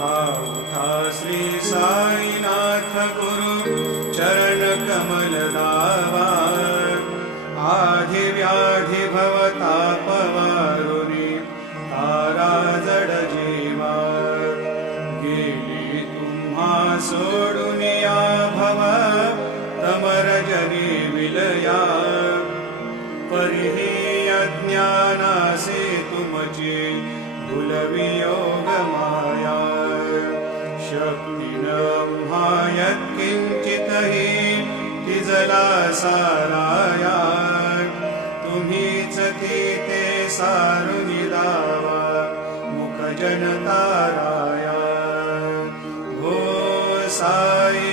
उठा श्री साईनाथ गुरु चरण कमल दावा आधी व्याधी भवताप वारुणी तारा जड जीवा गेली तुम्हा सोडून या भव तमरजनी विलया परिही अज्ञानासे तुमची भुलवियोग माया शक्ती न यत्किंचितहि तिजला साराया तुम्हीच ती ते सारुनी दावा मुख जनताराया हो साई